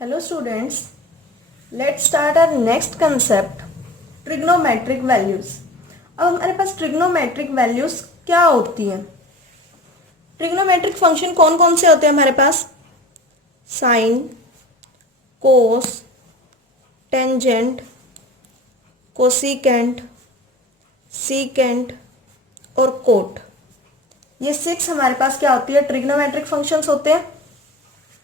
Hello students, let's start our next concept, trigonometric values. अब हमारे पास trigonometric values क्या होती हैं? trigonometric function कौन कौन से होते हैं हमारे पास? साइन, कोस, टेंजेंट, कोसिकेंट, सीकेंट और कोट। ये 6 हमारे पास क्या होती है? ट्रिग्नोमेट्रिक फंक्शंस होते हैं।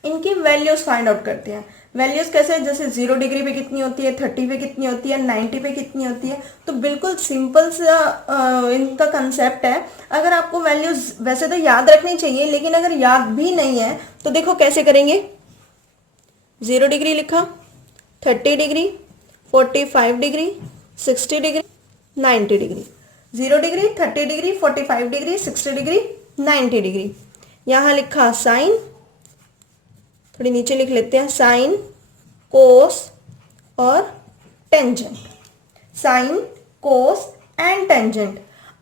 इनकी वैल्यूज फाइंड आउट करते हैं। वैल्यूज कैसे? जैसे 0 डिग्री पे कितनी होती है, 30 पे कितनी होती है, 90 पे कितनी होती है। तो बिल्कुल सिंपल सा इनका कंसेप्ट है। अगर आपको वैल्यूज वैसे तो याद रखनी चाहिए, लेकिन अगर याद भी नहीं है तो देखो कैसे करेंगे। 0 डिग्री लिखा, 30 degree, 45 degree, 60 degree, 90 degree. 0 degree, 30 degree, 45 degree, 60 degree, 90 degree. यहाँ लिखा साइन, थोड़ी नीचे लिख लेते हैं, साइन, कोस और टेंजेंट। Sine, cos and tangent.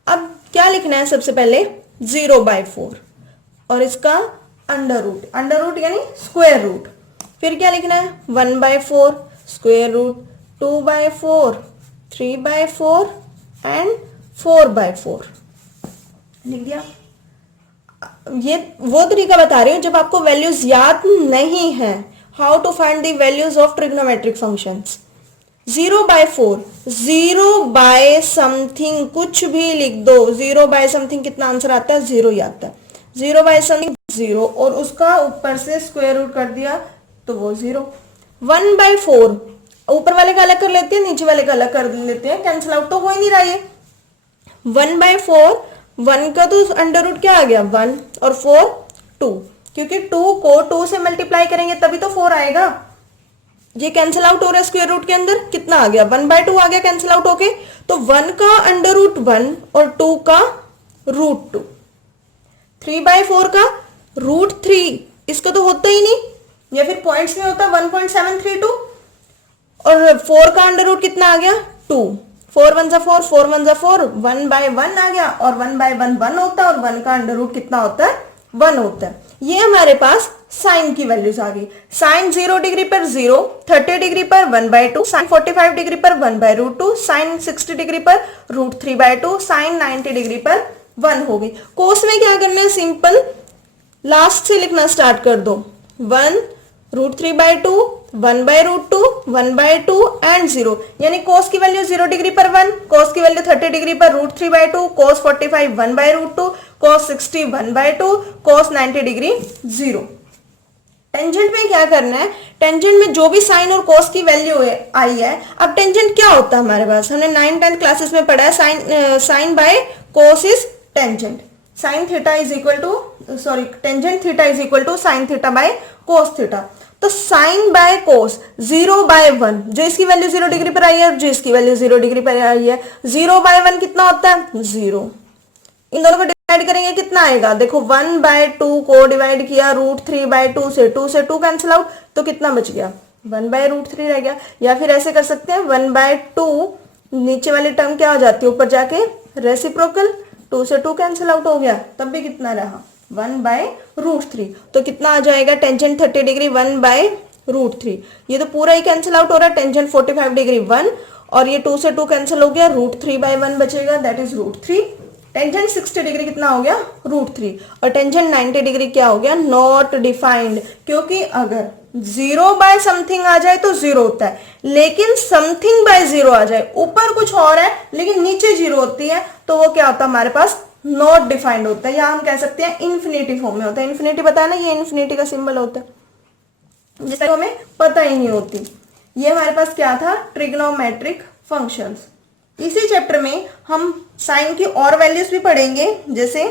अब क्या लिखना है? सबसे पहले 0/4 और इसका अंडर रूट, अंडर रूट यानी स्क्वायर रूट। फिर क्या लिखना है? 1/4 स्क्वायर रूट, 2/4, 3/4 एंड 4/4 लिख दिया। ये वो तरीका बता रही हूँ जब आपको वैल्यूज याद नहीं है। How to find the values of trigonometric functions. 0/4, 0 by something कुछ भी लिख दो। 0 बाय समथिंग कितना आंसर आता है? 0 ही आता है। 0 बाय समथिंग 0 और उसका ऊपर से स्क्वायर रूट कर दिया तो वो 0। 1/4 ऊपर वाले का अलग कर लेते हैं, नीचे वाले का अलग कर लेते हैं, कैंसिल आउट तो हो ही नहीं रहा है। 1/4, 1 का तो अंडर रूट क्या आ गया? 1 और 4 2, क्योंकि 2 को 2 से मल्टीप्लाई करेंगे तभी तो 4 आएगा। ये कैंसिल आउट हो रहा है स्क्वायर रूट के अंदर, कितना आ गया? 1/2 आ गया कैंसिल आउट होके। तो 1 का अंडर रूट 1 और 2 का रूट 2। 3/4 का रूट 3, इसका तो होता ही नहीं, या फिर पॉइंट्स में होता 1.732। और 4 का अंडर रूट कितना आ गया? 2। 4 1 4, 4 1 4, 1/1 आ गया और 1/1 1 होता है और 1 का अंडर रूट कितना होता है? 1 होता है। ये हमारे पास साइन की वैल्यूज आ गई। साइन 0 डिग्री पर 0, 30 डिग्री पर 1/2, साइन 45 डिग्री पर 1/√2, साइन 60 डिग्री पर √3/2, साइन 90 डिग्री पर 1 हो गई। कोस में क्या करना है? सिंपल लास्ट से लिखना स्टार्ट कर दो। 1 √3/2, 1/√2, 1/2 एंड 0, यानी कोस की वैल्यू 0 डिग्री पर 1, कोस की वैल्यू 30 डिग्री पर √3/2, कोस 45 1/√2, कोस 60 1/2, कोस 90 डिग्री 0। टेंजेंट में क्या करना है? टेंजेंट में जो भी साइन और कोस की वैल्यू आई है। अब टेंजेंट क्या होता है हमारे पास? हमने 9th 10th क्लासेस में पढ़ा है, sine by cos is tangent. Sine theta is equal to tangent theta is equal to sine theta by cos theta. तो साइन बाय कोस 0/1, जो इसकी वैल्यू 0 डिग्री पर आई है और जो इसकी वैल्यू 0 डिग्री पर आई है, 0/1 कितना होता है? 0। इन दोनों को डिवाइड करेंगे कितना आएगा? देखो 1/2 को डिवाइड किया √3/2 से, 2 से 2 कैंसिल आउट, तो कितना बच गया? 1/√3 रह गया। या फिर ऐसे कर सकते हैं 1/2, नीचे वाली टर्म क्या हो जाती है? ऊपर जाके रेसिप्रोकल, 2 से 2 कैंसिल आउट हो गया, तब भी कितना रहा? 1/√3। तो कितना आ जाएगा? Tangent 30 degree 1/√3। ये तो पूरा ही कैंसिल आउट हो रहा है। टेंजेंट 45 डिग्री 1 और ये 2 से 2 कैंसिल हो गया, √3/1 बचेगा, दैट इज √3। टेंजेंट 60 डिग्री कितना हो गया? √3। और टेंजेंट 90 डिग्री क्या हो गया? नॉट डिफाइंड, क्योंकि अगर 0 बाय समथिंग आ जाए तो 0 होता है, लेकिन समथिंग बाय 0 आ जाए, ऊपर कुछ और है लेकिन नीचे 0 होती है, तो वो क्या होता है हमारे पास? नॉट डिफाइंड होता है, या हम कह सकते हैं इन्फिनिटी फॉर्म में होता है। इन्फिनिटी पता है ना, ये इन्फिनिटी का सिंबल होता है, जिससे हमें पता ही नहीं होती। ये हमारे पास क्या था? Trigonometric functions. इसी चैप्टर में हम साइन की और वैल्यूज भी पढ़ेंगे, जैसे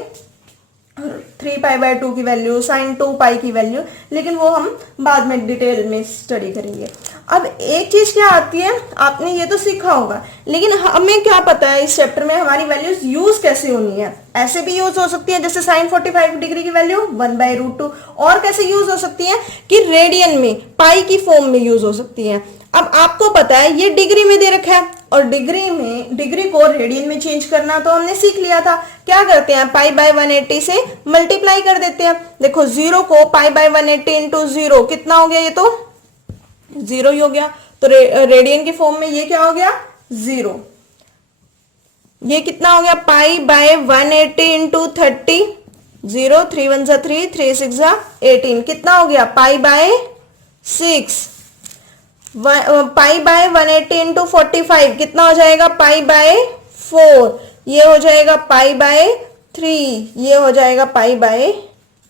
3π/2 की वैल्यू, साइन 2π की वैल्यू, लेकिन वो हम बाद में डिटेल में स्टडी करेंगे। अब एक चीज क्या आती है, आपने ये तो सीखा होगा, लेकिन हमें क्या पता है इस चैप्टर में हमारी वैल्यूज यूज कैसे होनी है। ऐसे भी यूज हो सकती है, जैसे साइन 45 डिग्री की वैल्यू 1/√2, और कैसे यूज हो सकती है कि रेडियन में, पाई की फॉर्म में यूज हो सकती है। अब आपको पता है ये डिग्री में दे रखा है, और डिग्री को रेडियन में चेंज करना तो हमने सीख लिया था। क्या करते हैं? π/180 से मल्टीप्लाई कर देते हैं। देखो 0 को π/180 इंटू 0 कितना हो गया? ये तो जीरो ही हो गया। तो रेडियन के फॉर्म में ये क्या हो गया, जीरो। ये कितना हो गया, पाई बाय 180 इंटू 30, 0, 3 1 जा 3, 3 6 जा 18, कितना हो गया, pi by 6। Pi by 180 into 45 कितना हो जाएगा, पाई बाय 4। ये हो जाएगा पाई बाय 3, ये हो जाएगा पाई बाय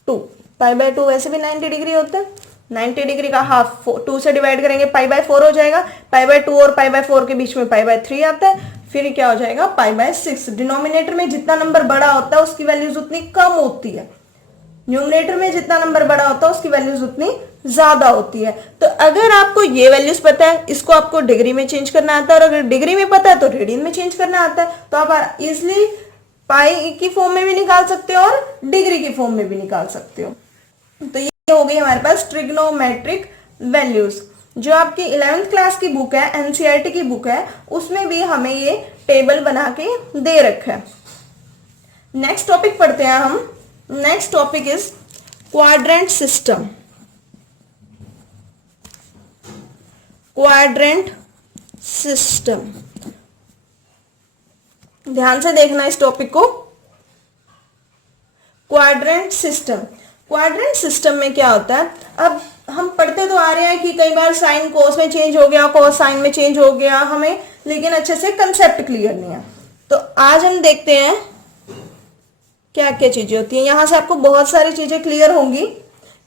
2। पाई बाय 2 वैसे भी 90 डिग्री होता है, 90 डिग्री का हाफ 2 से डिवाइड करेंगे पाई बाय 4 हो जाएगा। पाई बाय 2 और पाई बाय 4 के बीच में पाई बाय 3 आता है, फिर क्या हो जाएगा, पाई बाय 6। डिनोमिनेटर में जितना नंबर बड़ा होता है उसकी वैल्यूज उतनी कम होती है, न्यूमरेटर में जितना नंबर बड़ा होता है उसकी वैल्यूज उतनी ज्यादा होती है। तो अगर आपको ये वैल्यूज पता है, इसको आपको डिग्री में चेंज करना आता है, और अगर डिग्री में पता है तो रेडियन में चेंज करना आता है, तो आप इजिली पाई की फॉर्म में भी निकाल सकते हो और डिग्री की फॉर्म में भी निकाल सकते हो। तो ये हो गई हमारे पास ट्रिग्नोमेट्रिक वैल्यूज। जो आपकी 11th क्लास की बुक है, एनसीईआरटी की बुक है, उसमें भी हमें ये टेबल बना के दे रखा है। नेक्स्ट टॉपिक पढ़ते हैं हम। Next topic is quadrant system. Quadrant system, ध्यान से देखना इस टॉपिक को। क्वाड्रेंट सिस्टम, क्वाड्रेंट सिस्टम में क्या होता है, अब हम पढ़ते तो आ रहे हैं कि कई बार साइन कोस में चेंज हो गया, कोस साइन में चेंज हो गया, हमें लेकिन अच्छे से कंसेप्ट क्लियर नहीं है। तो आज हम देखते हैं क्या क्या चीजें होती हैं। यहां से आपको बहुत सारी चीजें क्लियर होंगी।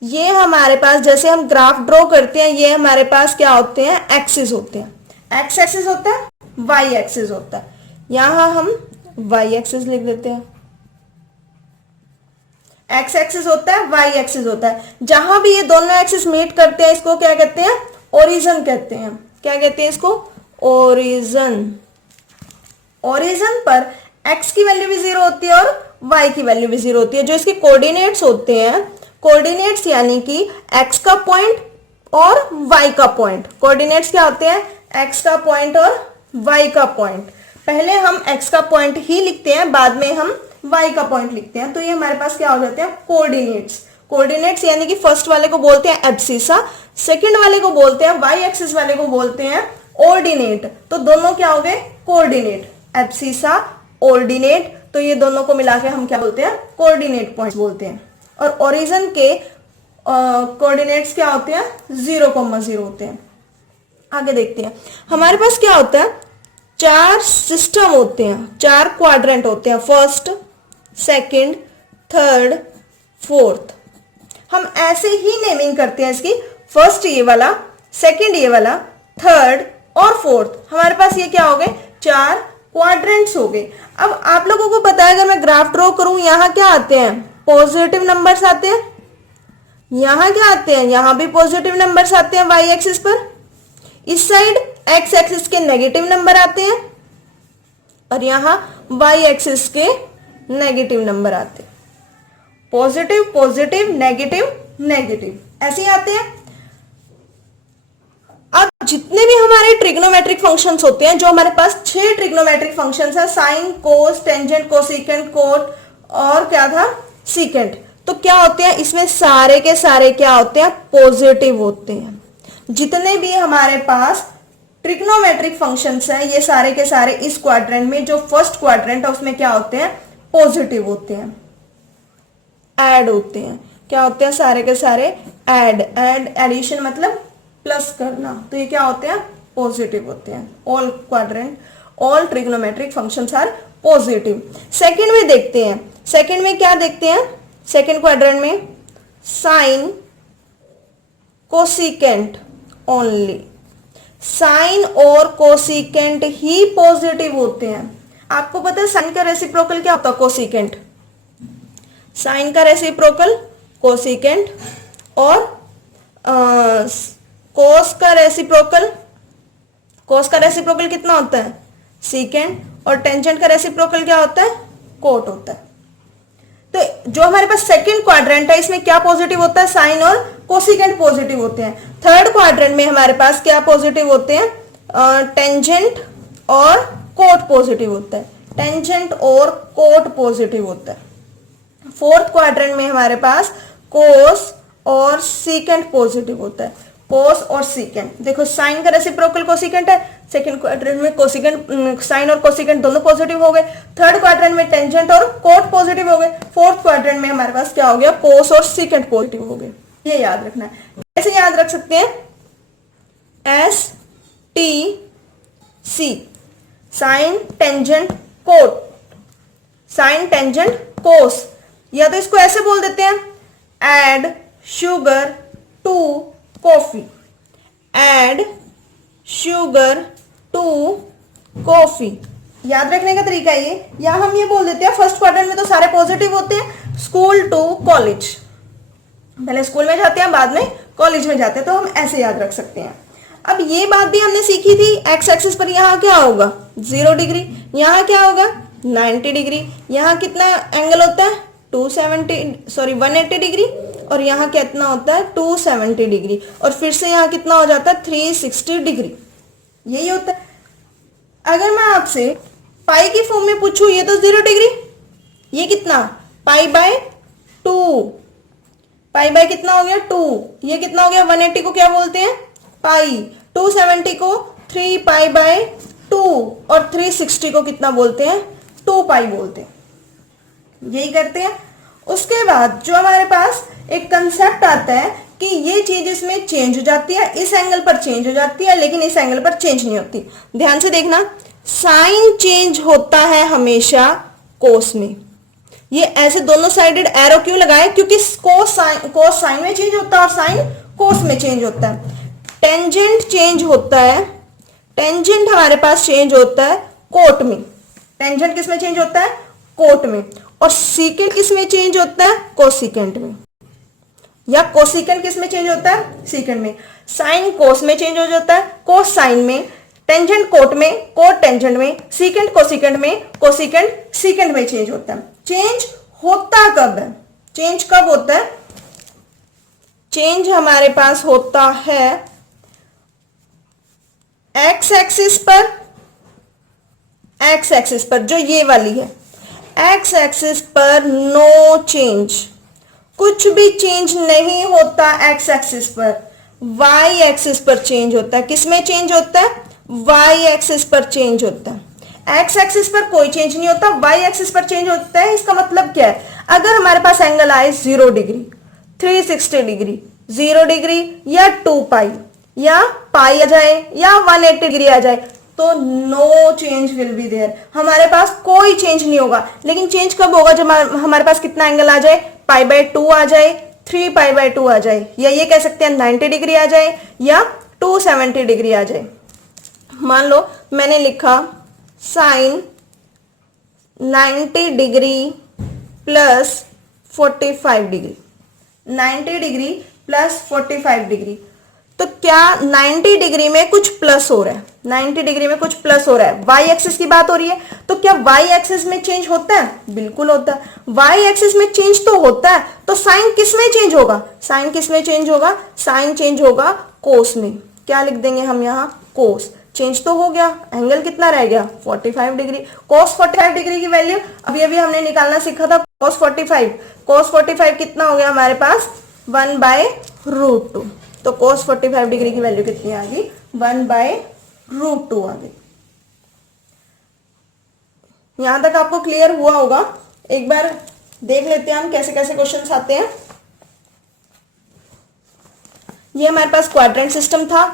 ये हमारे पास जैसे हम ग्राफ ड्रॉ करते हैं, ये हमारे पास क्या होते हैं, एक्सिस होते हैं। एक्स एक्सिस होता है, वाई एक्सिस होता है। यहां हम वाई एक्सिस लिख देते हैं, एक्स एक्सिस होता है, वाई एक्सिस होता है। जहां भी ये दोनों एक्सिस मीट करते हैं इसको क्या कहते हैं, ओरिजन कहते हैं। क्या कहते हैं इसको, ओरिजन। ओरिजन पर एक्स की वैल्यू भी जीरो होती है और वाई की वैल्यू भी जीरो होती है। जो इसके कोऑर्डिनेट्स होते हैं, कोऑर्डिनेट्स यानी कि एक्स का पॉइंट और वाई का पॉइंट। कोऑर्डिनेट्स क्या होते हैं, एक्स का पॉइंट और वाई का पॉइंट। पहले हम एक्स का पॉइंट ही लिखते हैं, बाद में हम वाई का पॉइंट लिखते हैं। तो ये हमारे पास क्या हो जाते हैं, कोऑर्डिनेट्स। कोऑर्डिनेट्स यानी कि फर्स्ट वाले को बोलते हैं एब्सिसा, सेकंड वाले को बोलते हैं, वाई एक्सिस वाले को बोलते हैं ऑर्डिनेट। तो दोनों क्या हो गए, कोऑर्डिनेट। एब्सिसा, ऑर्डिनेट, तो ये दोनों को मिला के हम क्या बोलते हैं, कोऑर्डिनेट पॉइंट्स बोलते हैं। और ओरिजिन के कोऑर्डिनेट्स क्या होते हैं, 0,0 होते हैं। आगे देखते हैं हमारे पास क्या होता है, 4 सिस्टम होते हैं, 4 क्वाड्रेंट होते हैं, फर्स्ट, सेकंड, थर्ड, फोर्थ। हम ऐसे ही नेमिंग करते हैं इसकी, फर्स्ट ये वाला, सेकंड ये वाला, थर्ड और फोर्थ। हमारे पास ये क्या हो गए, 4 क्वाड्रेंट्स हो गए। अब आप लोगों को पता है, अगर मैं ग्राफ ड्रॉ करूं, यहां क्या आते हैं, पॉजिटिव नंबर्स आते हैं। यहां क्या आते हैं, यहां भी पॉजिटिव नंबर्स आते हैं वाई एक्सिस पर। इस साइड एक्स एक्सिस के नेगेटिव नंबर आते हैं और यहां वाई एक्सिस के नेगेटिव नंबर आते हैं। पॉजिटिव पॉजिटिव, नेगेटिव नेगेटिव, ऐसे ही आते हैं। अब जितने भी हमारे ट्रिग्नोमेट्रिक फंक्शंस होते हैं, जो हमारे पास 6 ट्रिग्नोमेट्रिक फंक्शंस है, साइन, कोस, टेंजेंट, कोसेकेंट, कोट और क्या था, सीकेंट। तो क्या होते हैं, इसमें सारे के सारे क्या होते हैं, पॉजिटिव होते हैं। जितने भी हमारे पास ट्रिग्नोमेट्रिक फंक्शंस हैं, ये सारे के सारे इस क्वाड्रेंट में, जो फर्स्ट क्वाड्रेंट है उसमें क्या होते हैं, पॉजिटिव होते हैं, ऐड होते हैं। क्या होते हैं, सारे के सारे ऐड। एडिशन मतलब प्लस करना, तो ये क्या होते हैं, पॉजिटिव होते हैं। All quadrant, all trigonometric functions are positive. Second में देखते हैं, सेकंड में क्या देखते हैं, सेकंड क्वाड्रेंट में साइन, कोसिकेंट ओनली। साइन और कोसिकेंट ही पॉजिटिव होते हैं। आपको पता है साइन का रेसिप्रोकल क्या होता है, कोसिकेंट। साइन का रेसिप्रोकल कोसिकेंट, और कोस का रेसिप्रोकल, कोस का रेसिप्रोकल कितना होता है, सीकेंट। और टेंजेंट का रेसिप्रोकल क्या होता है, कोट होता है। तो जो हमारे पास सेकंड क्वाड्रेंट है, इसमें क्या पॉजिटिव होता है, साइन और कोसिकेंट पॉजिटिव होते हैं। थर्ड क्वाड्रेंट में हमारे पास क्या पॉजिटिव होते हैं, टेंजेंट और कोट पॉजिटिव होता है। टेंजेंट और कोट पॉजिटिव होता है। फोर्थ क्वाड्रेंट में हमारे पास कोस और सीकेंट पॉजिटिव होता है। कोस और सीकेंट। देखो साइन का रेसिप्रोकल कोसिकेंट है, सेकंड क्वाड्रेंट में कोसिकेंट, साइन और कोसिकेंट दोनों पॉजिटिव हो गए, थर्ड क्वाड्रेंट में टेंजेंट और कोट पॉजिटिव हो गए, फोर्थ क्वाड्रेंट में हमारे पास क्या हो गया, कोस और सीकेंट पॉजिटिव हो गए। ये याद रखना है। कैसे याद रख सकते हैं, S T C, sine tangent cos, sine tangent cos, या तो इसको ऐसे बोल देते हैं, add sugar to coffee, add sugar to coffee. याद रखने का तरीका ये, या हम ये बोल देते हैं फर्स्ट क्वाड्रेंट में तो सारे पॉजिटिव होते हैं, स्कूल टू कॉलेज, पहले स्कूल में जाते हैं बाद में कॉलेज में जाते हैं, तो हम ऐसे याद रख सकते हैं। अब ये बात भी हमने सीखी थी, एक्स एक्सिस पर यहाँ क्या होगा 0 डिग्री, यहाँ क्या होगा 90 डिग्री, यहाँ कितना एंगल होता है 180 डिग्री, और यहाँ कितना होता है 270 डिग्री, और फिर से यहाँ कितना हो जाता है 360 डिग्री। यही होता है। अगर मैं आपसे पाई की फॉर्म में पूछूं, ये तो 0 डिग्री, ये कितना पाई बाय 2, पाई बाय कितना हो गया 2, ये कितना हो गया 180 को क्या बोलते हैं पाई, 270 को 3 पाई बाय 2, और 360 को कितना बोलते हैं 2 पाई बोलते हैं। यही करते हैं। उसके बाद जो हमारे पास एक कंसेप्ट आता है कि ये चीज इसमें चेंज हो जाती है, इस एंगल पर चेंज हो जाती है, लेकिन इस एंगल पर चेंज नहीं होती। ध्यान से देखना, साइन चेंज होता है हमेशा कोस में। ये ऐसे दोनों साइडेड एरो क्यों लगाए, क्योंकि कोस साइन में चेंज होता है और साइन कोस में चेंज होता है। टेंजेंट चेंज होता है, टेंजेंट हमारे पास चेंज होता है कोट में, टेंजेंट किस में चेंज होता है कोट में, और सीकेंट किस में चेंज होता है कोसिकेंट में, या कोसिकेंट किस में चेंज होता है सीकेंट में। साइन कोस में चेंज हो जाता है, कोस साइन में, टेंजेंट कोट में, कोट टेंजेंट में, सीकेंट कोसिकेंट में, कोसिकेंट सीकेंट में चेंज होता है। चेंज होता कब है, चेंज कब होता है, चेंज हमारे पास होता है एक्स एक्सिस पर, एक्स एक्सिस पर जो ये वाली है, एक्स एक्सिस पर नो चेंज, कुछ भी चेंज नहीं होता एक्स एक्सिस पर, वाई एक्सिस पर चेंज होता है। किस में चेंज होता है, वाई एक्सिस पर चेंज होता है। एक्स एक्सिस पर कोई चेंज नहीं होता, वाई एक्सिस पर चेंज होता है। इसका मतलब क्या है, अगर हमारे पास एंगल आए 0 डिग्री, 360 डिग्री, 0 डिग्री, या 2 पाई, या पाई आ जाए, या 180 डिग्री आ जाए, तो no change will be there, हमारे पास कोई चेंज नहीं होगा। लेकिन चेंज कब होगा, जब हमारे पास कितना एंगल आ जाए, पाई बाय 2 आ जाए, 3 पाई बाय 2 आ जाए, या ये कह सकते हैं 90 डिग्री आ जाए, या 270 डिग्री आ जाए। मान लो मैंने लिखा sine 90 degree plus 45 degree, 90 degree plus 45 degree, तो क्या 90 डिग्री में कुछ प्लस हो रहा है, 90 डिग्री में कुछ प्लस हो रहा है, वाई एक्सिस की बात हो रही है, तो क्या वाई एक्सिस में चेंज होता है, बिल्कुल होता है। वाई एक्सिस में चेंज तो होता है, तो साइन किस में चेंज होगा, साइन किस में चेंज होगा, साइन चेंज होगा कोस में। क्या लिख देंगे हम यहाँ, कोस। चेंज तो हो गया, एंगल कितना रह गया 45 डिग्री। कोस 45 डिग्री की वैल्यू अभी अभी हमने निकालना सीखा था, कोस 45, कोस 45 कितना हो गया हमारे पास 1/√2, तो कोस 45 डिग्री की वैल्यू कितनी आ गई 1/√2 आ गई। यहां तक आपको क्लियर हुआ होगा। एक बार देख लेते हैं हम कैसे कैसे क्वेश्चंस आते हैं। ये हमारे पास क्वाड्रेंट सिस्टम था,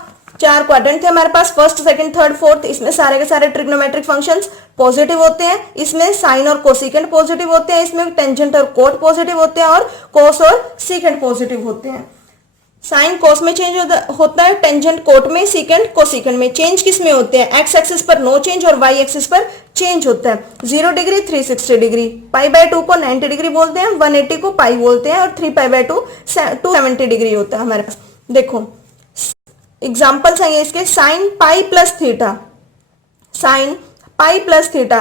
4 क्वाड्रेंट थे हमारे पास, फर्स्ट सेकंड थर्ड फोर्थ। इसमें सारे के सारे ट्रिग्नोमेट्रिक फंक्शंस पॉजिटिव होते हैं, इसमें साइन और कोसिकेंट पॉजिटिव होते हैं, इसमें टेंजेंट और कोट पॉजिटिव होते हैं, और कोस और सीकेंट पॉजिटिव होते हैं। साइन कोस में चेंज होता है, टेंजेंट कोट में, सीकेंट कोसिकेंट में। चेंज किस में होते हैं, एक्स एक्सिस पर नो चेंज और वाई एक्सिस पर चेंज होता है। 0 डिग्री 360 डिग्री, पाई बाय 2 को 90 डिग्री बोलते हैं, 180 को पाई बोलते हैं, और 3 पाई बाय 2 270 डिग्री होता है हमारे पास। देखो एग्जाम्पल्स हैं इसके, sine pi plus theta, sine pi plus theta,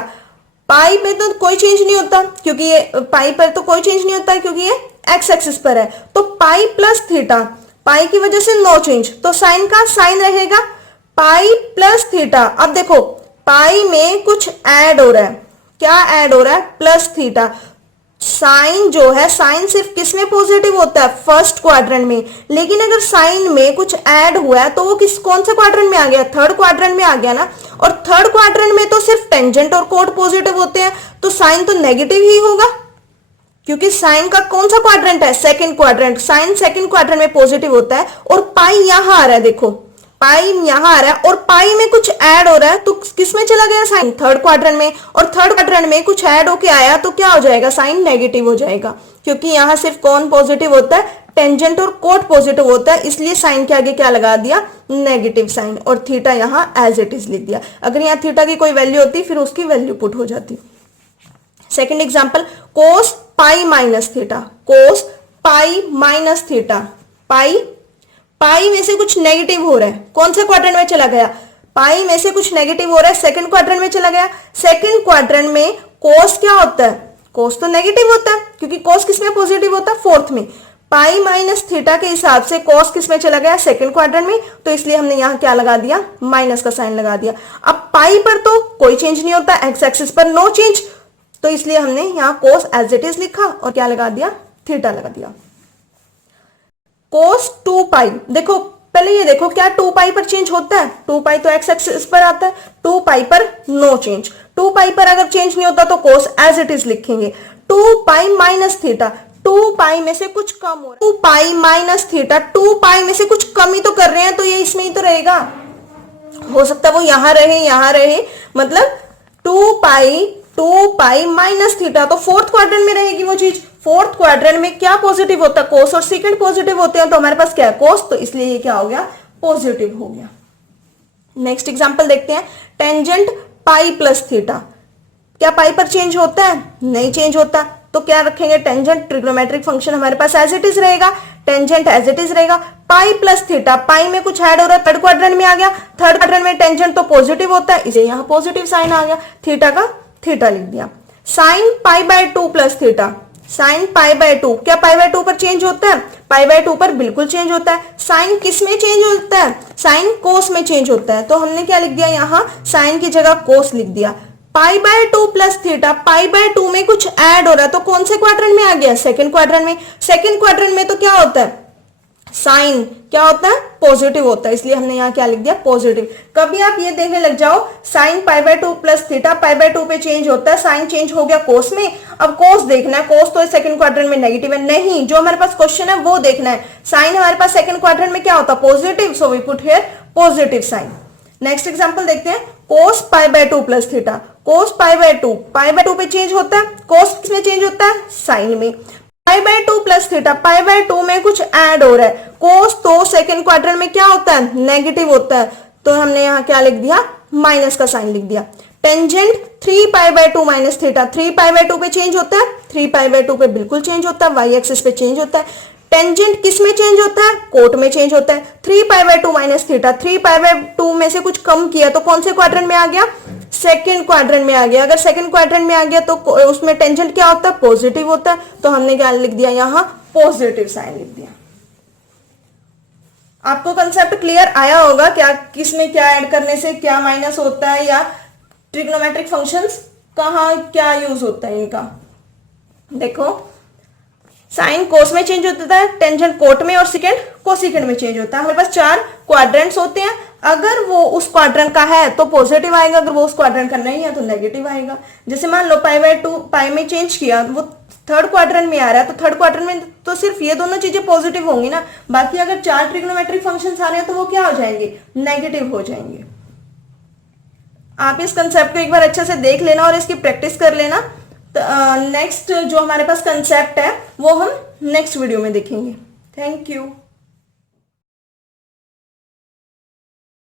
pi पे तो कोई चेंज नहीं होता क्योंकि ये पाई पर तो कोई चेंज नहीं होता है क्योंकि ये एक्स एक्सिस पर है, तो पाई प्लस थीटा, पाई की वजह से नो चेंज, तो साइन का साइन रहेगा पाई प्लस थीटा। अब देखो पाई में कुछ ऐड हो रहा है, क्या ऐड हो रहा है, प्लस थीटा, साइन जो है, साइन सिर्फ किस में पॉजिटिव होता है, फर्स्ट क्वाड्रेंट में। लेकिन अगर साइन में कुछ ऐड हुआ है तो वो कौन से क्वाड्रेंट में आ गया, थर्ड क्वाड्रेंट में आ गया ना। और थर्ड क्वाड्रेंट में तो सिर्फ टेंजेंट और कोट पॉजिटिव होते हैं, तो साइन तो नेगेटिव ही होगा, क्योंकि साइन का कौन सा क्वाड्रेंट है, second quadrant. Sine second quadrant में पॉजिटिव होता है। और पाई यहां आ रहा है, देखो पाई यहां आ रहा है और पाई में कुछ ऐड हो रहा है, तो किस में चला गया, साइन थर्ड क्वाड्रेंट में। और थर्ड क्वाड्रेंट में कुछ ऐड होके आया तो क्या हो जाएगा, साइन नेगेटिव हो जाएगा, क्योंकि यहां सिर्फ कौन पॉजिटिव होता है, टेंजेंट और कोट पॉजिटिव होता है, इसलिए साइन के आगे क्या लगा दिया, नेगेटिव साइन। और थीटा यहां एज इट इज लिख दिया। अगर यहां थीटा की कोई वैल्यू होती फिर उसकी वैल्यू पुट हो जाती। सेकेंड एग्जाम्पल, कोस pi minus theta, cos pi minus theta. पाई में से कुछ नेगेटिव हो रहा है, कौन से क्वाड्रेंट में चला गया, पाई में से कुछ नेगेटिव हो रहा है, सेकंड क्वाड्रेंट में चला गया। सेकंड क्वाड्रेंट में कोस क्या होता है, कोस तो नेगेटिव होता है, क्योंकि कोस किसमें पॉजिटिव होता है, फोर्थ में। पाई माइनस थीटा के हिसाब से कोस किसमें चला गया, सेकंड क्वाड्रेंट में, तो इसलिए हमने यहां क्या लगा दिया, माइनस का साइन लगा दिया। अब पाई पर तो कोई चेंज नहीं होता, एक्स एक्सिस पर नो चेंज, तो इसलिए हमने यहां कोस एज इट इज लिखा और क्या लगा दिया, थीटा लगा दिया। कोस 2 पाई, देखो पहले ये देखो क्या 2 पाई पर चेंज होता है, 2 पाई तो एक्स एक्सिस पर आता है, 2 पाई पर नो चेंज। 2 पाई पर अगर चेंज नहीं होता तो कोस एज इट इज लिखेंगे। 2 पाई माइनस थीटा, 2 पाई में से कुछ कम हो रहा है, 2 पाई माइनस थीटा, 2 पाई में से कुछ कम ही तो कर रहे हैं, तो ये इसमें ही तो रहेगा। हो सकता है वो यहां रहे, मतलब 2 पाई माइनस थीटा, तो फोर्थ क्वाड्रेंट में रहेगी वो चीज। फोर्थ क्वाड्रेंट में क्या पॉजिटिव होता है, कोस और सेकंड पॉजिटिव होते हैं, तो हमारे पास क्या है, कोस, तो इसलिए ये क्या हो गया, पॉजिटिव हो गया। नेक्स्ट एग्जांपल देखते हैं, टेंजेंट पाई प्लस थीटा। क्या पाई पर चेंज होता है, नहीं चेंज होता, तो क्या रखेंगे, टेंजेंट ट्रिग्नोमेट्रिक फंक्शन हमारे पास एज इट इज रहेगा, टेंजेंट एज इट इज रहेगा। पाई प्लस थीटा, पाई में कुछ ऐड हो रहा है, थर्ड क्वाड्रेंट में आ गया, थर्ड क्वाड्रेंट में टेंजेंट तो पॉजिटिव होता है, इसे यहां पॉजिटिव साइन आ गया, थीटा का थीटा लिख दिया। Sine pi by 2 plus theta, sine pi by 2, क्या पाई बाय 2 पर चेंज होता है, पाई बाय 2 पर बिल्कुल चेंज होता है। साइन किस में चेंज होता है, साइन कोस में चेंज होता है, तो हमने क्या लिख दिया, यहां साइन की जगह कोस लिख दिया। पाई by 2 plus theta, pi by 2 में कुछ ऐड हो रहा है, तो कौन से क्वाड्रेंट में आ गया, सेकंड क्वाड्रेंट में। सेकंड क्वाड्रेंट में तो क्या होता है, साइन क्या होता है, पॉजिटिव होता है, इसलिए हमने यहां क्या लिख दिया, पॉजिटिव। कभी आप ये देखने लग जाओ, sine pi by 2 plus theta, pi by 2 पे चेंज होता है, साइन चेंज हो गया कोस में। अब कोस देखना है, कोस तो सेकंड क्वाड्रेंट में नेगेटिव है, नहीं, जो हमारे पास क्वेश्चन है वो देखना है। साइन हमारे पास सेकंड क्वाड्रेंट में क्या होता है, positive, so we put here positive sine. Next example देखते हैं, cos pi by 2 plus theta, cos pi by 2 पे चेंज होता है, कोस किसमें चेंज होता है, साइन में। पाई by 2 plus theta, pi by 2 में कुछ ऐड हो रहा है, कोस तो सेकंड क्वाड्रेंट में क्या होता है, नेगेटिव होता है, तो हमने यहां क्या लिख दिया, माइनस का साइन लिख दिया। Tangent 3 pi by 2 minus theta, 3 pi by 2 पे चेंज होता है, 3 पाई बाय 2 पे बिल्कुल चेंज होता है, वाई एक्सिस पे चेंज होता है। टेंजेंट किस में चेंज होता है, कोट में चेंज होता है। 3 पाई by 2 minus theta, 3 pi by 2 में से कुछ कम किया, तो कौन से क्वाड्रेंट में आ गया, सेकंड क्वाड्रेंट में आ गया। अगर सेकंड क्वाड्रेंट में आ गया तो उसमें टेंजेंट क्या होता है, पॉजिटिव होता है, तो हमने क्या लिख दिया, यहां पॉजिटिव साइन लिख दिया। आपको कंसेप्ट क्लियर आया होगा, क्या किसमें क्या ऐड करने से क्या माइनस होता है, या ट्रिग्नोमेट्रिक फंक्शंस कहां क्या यूज होता है इनका। देखो, साइन कोस में चेंज होता है, टेंजेंट कोट में, और सेकंड कोसेकेंड में चेंज होता है। हमारे पास 4 क्वाड्रेंट्स होते हैं, अगर वो उस क्वाड्रेंट का है तो पॉजिटिव आएगा, अगर वो उस क्वाड्रेंट का नहीं है तो नेगेटिव आएगा। जैसे मान लो पाई बाय 2 पाई में चेंज किया, वो थर्ड क्वाड्रेंट में आ रहा है, तो थर्ड क्वाड्रेंट में तो सिर्फ ये दोनों चीजें पॉजिटिव होंगी ना, बाकी अगर 4 ट्रिग्नोमेट्रिक फंक्शंस आ रहे हैं तो वो क्या हो जाएंगे, नेगेटिव हो जाएंगे। आप इस कंसेप्ट को एक बार अच्छे से देख लेना और इसकी प्रैक्टिस कर लेना। नेक्स्ट जो हमारे पास कंसेप्ट है वो हम नेक्स्ट वीडियो में देखेंगे। Thank you.